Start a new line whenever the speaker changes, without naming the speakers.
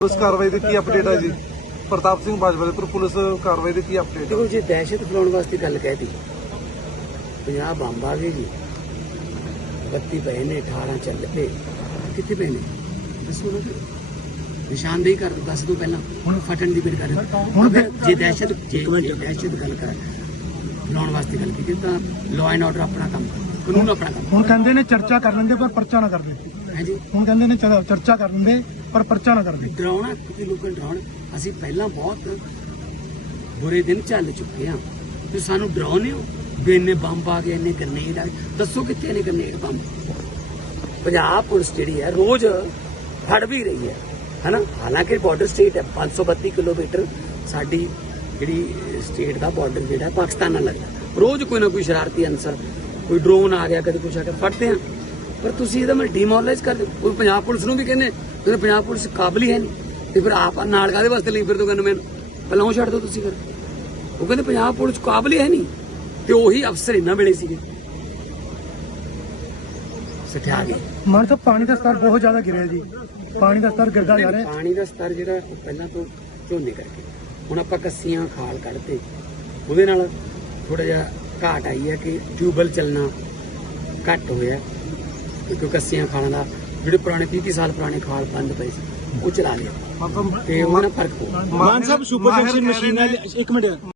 Police कार्रवाई की की अपडेट है जी? प्रताप सिंह बाजवा पर पुलिस कार्रवाई की की अपडेट?
देखो जी, दहशत फैलाने वास्ते गल कहती 50 बंब आ गए जी, 32 पे ने, 18 चल पे, कितने पे ने दसो ना, निशानदेही कर दो, दस दो पहला हुण फटन की फिर कर जे दहशत गल कर फैलाने वास्ते गल की तो लॉ एंड ऑर्डर अपना काम, कानून अपना काम।
ਹੁਣ ਕਹਿੰਦੇ ਨੇ ਚਰਚਾ ਕਰ ਲੈਂਦੇ ਪਰ ਪਰਚਾ ਨਾ ਕਰਦੇ।
है जी,
ਹੁਣ ਕਹਿੰਦੇ ਨੇ ਚਰਚਾ ਕਰ ਲੈਂਦੇ ਪਰ ਪਰਚਾ ਨਾ ਕਰਦੇ।
ਡਰਾਉਣਾ ਕਿਉਂਕਿ ਲੋਕਾਂ ਨੂੰ ਡਰਾਉਣ, ਅਸੀਂ ਪਹਿਲਾਂ ਬਹੁਤ ਬੁਰੇ ਦਿਨ ਚੱਲ ਚੁੱਕੇ ਹਾਂ ਤੇ ਸਾਨੂੰ ਡਰਾਉਨੇ ਹੋ ਵੀ ਇੰਨੇ ਬੰਬ ਆ ਗਏ, ਇੰਨੇ ਗ੍ਰਨੇਡ ਆ ਗਏ। ਦੱਸੋ ਕਿੱਥੇ ਨੇ ਗ੍ਰਨੇਡ ਬੰਬ? ਪੰਜਾਬ ਪੁਲਿਸ ਜਿਹੜੀ ਹੈ ਰੋਜ਼ ਫੜ ਵੀ ਰਹੀ ਹੈ ਹਨਾ। ਹਾਲਾਂਕਿ ਬਾਰਡਰ ਸਟੇਟ ਹੈ, 532 ਕਿਲੋਮੀਟਰ ਸਾਡੀ ਜਿਹੜੀ ਸਟੇਟ ਦਾ ਬਾਰਡਰ ਜਿਹੜਾ ਪਾਕਿਸਤਾਨ ਨਾਲ ਲੱਗਦਾ। ਰੋਜ਼ ਕੋਈ ਨਾ ਕੋਈ ਸ਼ਰਾਰਤੀ ਅਨਸਰ, ਕੋਈ ਡਰੋਨ ਆ ਗਿਆ, ਕਦੇ ਕੁਛ ਆ ਕੇ ਫੜਦੇ ਆ। ਪਰ ਤੁਸੀਂ ਇਹਦਾ ਮੈਂ ਡੀਮੋਰਲਾਈਜ਼ ਕਰ ਦਿਓ। ਕੋਈ ਪੰਜਾਬ ਪੁਲਿਸ ਨੂੰ ਵੀ ਕਹਿੰਦੇ ਤੁਸੀਂ ਪੰਜਾਬ ਪੁਲਿਸ ਕਾਬਲ ਹੀ ਹੈ ਨਹੀਂ, ਤੇ ਫਿਰ ਆਪ ਨਾਲ ਕਾਹਦੇ ਵਾਸਤੇ ਲਈ ਫਿਰਦੇ ਹੋ? ਕਹਿੰਦੇ ਮੈਨੂੰ ਪਹਿਲਾਂ ਉਹ ਛੱਡ ਦਿਓ ਤੁਸੀਂ। ਫਿਰ ਉਹ ਕਹਿੰਦੇ ਪੰਜਾਬ ਪੁਲਿਸ ਕਾਬਲ ਹੀ ਹੈ ਨਹੀਂ, ਤੇ ਉਹੀ ਅਫਸਰ ਇਹਨਾਂ ਵੇਲੇ ਸੀਗੇ ਸੱਠਿਆ ਗਏ।
ਮਾਨ ਸਾਹਿਬ, ਪਾਣੀ ਦਾ ਸਤਰ ਬਹੁਤ ਜ਼ਿਆਦਾ ਗਿਰਿਆ ਜੀ, ਪਾਣੀ ਦਾ ਸਤਰ ਗਿਰਦਾ ਜਾ ਰਿਹਾ।
ਪਾਣੀ ਦਾ ਸਤਰ ਜਿਹੜਾ ਉਹ ਪਹਿਲਾਂ ਤੋਂ ਝੋਨੇ ਕਰਕੇ, ਹੁਣ ਆਪਾਂ ਕੱਸੀਆਂ ਖਾਲ ਕੱਢਦੇ, ਉਹਦੇ ਨਾਲ ਥੋੜਾ ਜਿਹਾ ਘਾਟ ਆਈ ਹੈ ਕਿ ਟਿਊਬਵੈਲ ਚੱਲਣਾ ਘੱਟ ਹੋਇਆ, ਕਿਉਂਕਿ ਕੱਸੀਆਂ ਖਾਲਾਂ ਦਾ ਜਿਹੜੇ ਪੁਰਾਣੇ 30 ਸਾਲ ਪੁਰਾਣੇ ਖਾਲ ਬੰਦ ਪਏ ਸੀ ਉਹ ਚਲਾ ਲਿਆ ਤੇ ਉਹਨਾਂ ਨਾਲ ਫਰਕ ਪਊ।
ਮਾਨ ਸਾਹਿਬ, ਸੁਪਰ ਜੰਕਸ਼ਨ ਮਸ਼ੀਨਾਂ, ਇੱਕ ਮਿੰਟ